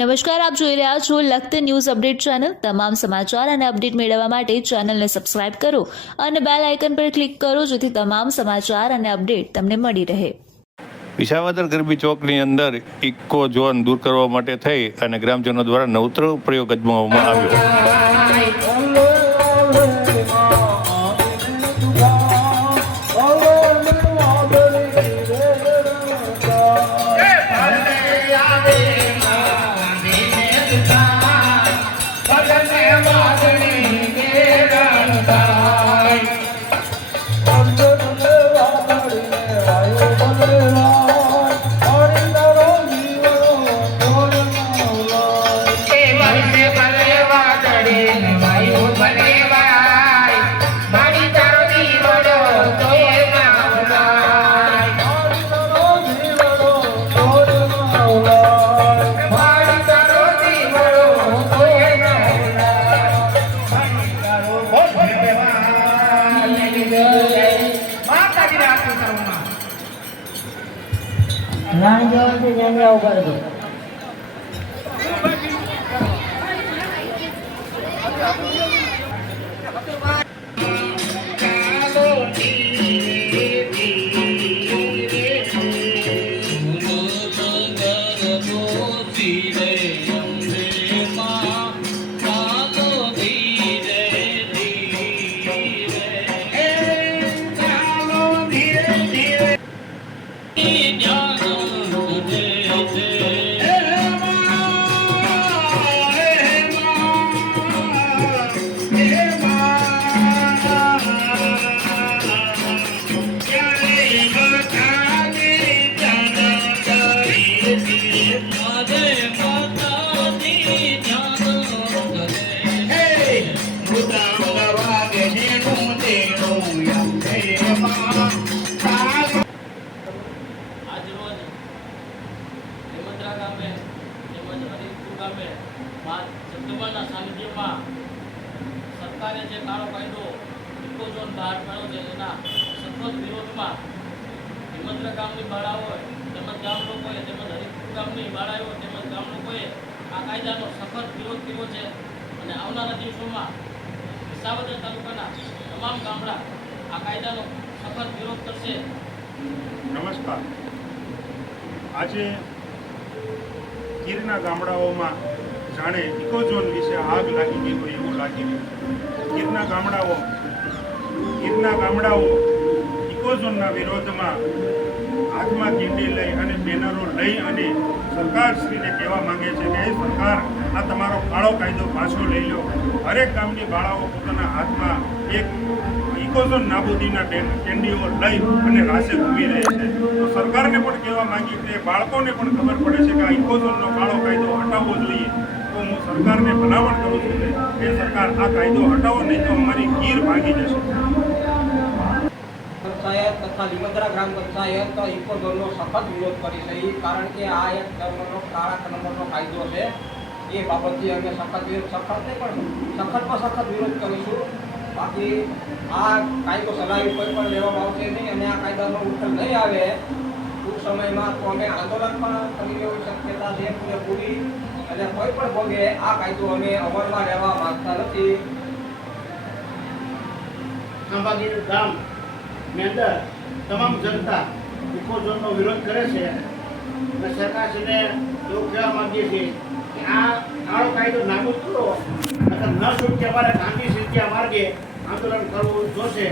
નમસ્કાર, આપ જોઈ રહ્યા છો લખત ન્યૂઝ અપડેટ ચેનલ। તમામ સમાચાર અને અપડેટ મેળવવા માટે ચેનલને સબસ્ક્રાઇબ કરો અને બેલ આઇકન પર ક્લિક કરો જેથી તમામ સમાચાર અને અપડેટ તમને મળી રહે। વિસાવદર ગરબી ચોકની અંદર ઇકો ઝોન દૂર કરવા માટે થઈ અને ગ્રામજનો દ્વારા નવતરો પ્રયોગ અજમાવવામાં આવ્યો। રાણી જવાનથી કેમેરા ઉભા દો। સરકારે જે કાળો કાયદો ઇકો ઝોન બહાર પાડ્યો છે એના સખત વિરોધમાં હિમંદ્રા ગામની બાળાઓ તેમજ ગામ લોકોએ તેમજ હરિપુર ગામની બાળાઓ તેમજ ગામ લોકોએ આ કાયદાનો સખત વિરોધ કર્યો છે અને આવનારા દિવસોમાં વિસાવદર તાલુકાના તમામ ગામડા આ કાયદાનો સખત વિરોધ કરશે। નમસ્કાર। આજે ગીરના ગામડાઓમાં જાણે ઇકો ઝોન વિશે આગ લાગી ગઈ હોય એવું લાગી રહ્યું। ગીરના ગામડાઓ ઇકો ઝોનના વિરોધમાં હાથમાં ઝંડી લઈ અને બેનરો લઈ અને સરકારશ્રીને કહેવા માંગે છે કે સરકાર આ તમારો કાળો કાયદો પાછો લઈ લો। હરેક ગામની બાળાઓ પોતાના હાથમાં એક ઇકો ઝોન નાબૂદીના કેન્ડીઓ લઈ અને રાસે ઘૂમી રહે છે। તો સરકારને પણ કહેવા માંગી કે બાળકોને પણ ખબર પડે છે કે આ ઇકો ઝોનનો કાળો કાયદો હટાવવો જોઈએ। તો હું સરકારને ભલામણ કરું છું કે સરકાર આ કાયદો હટાવો, નહીં તો અમારી ગીર ભાગી જશે। પંચાયત તથા લીમંદ્રા ગ્રામ પંચાયત ઇકો ઝોનનો સખત વિરોધ કરી છે, કારણ કે આ એક નંબરનો કાળા નંબરનો કાયદો છે। એ બાબતથી અમે સખત વિરોધ કરીશું। બાકી આ કાયદો ચલાવી કોઈ પણ લેવામાં આવશે નહીં અને આ કાયદાનો ઉકેલ નહીં આવે ટૂંક સમયમાં તો અમે આંદોલન પણ કરી લેવાની શક્યતા છે પૂરેપૂરી। અને કોઈ પણ ભોગે આ કાયદો અમે અમલમાં લેવા માંગતા નથી। આંબાગીર ગામની અંદર તમામ જનતા ઇકો ઝોનનો વિરોધ કરે છે અને સરકારશ્રીને એવું કહેવા માંગીએ છીએ કે આ કાળો કાયદો નાબૂદ કરો, નકર ન છૂટકે અમારે ગાંધી સિંધિયા માર્ગે આંદોલન કરવું જોશે।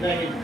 જય હિન્દ।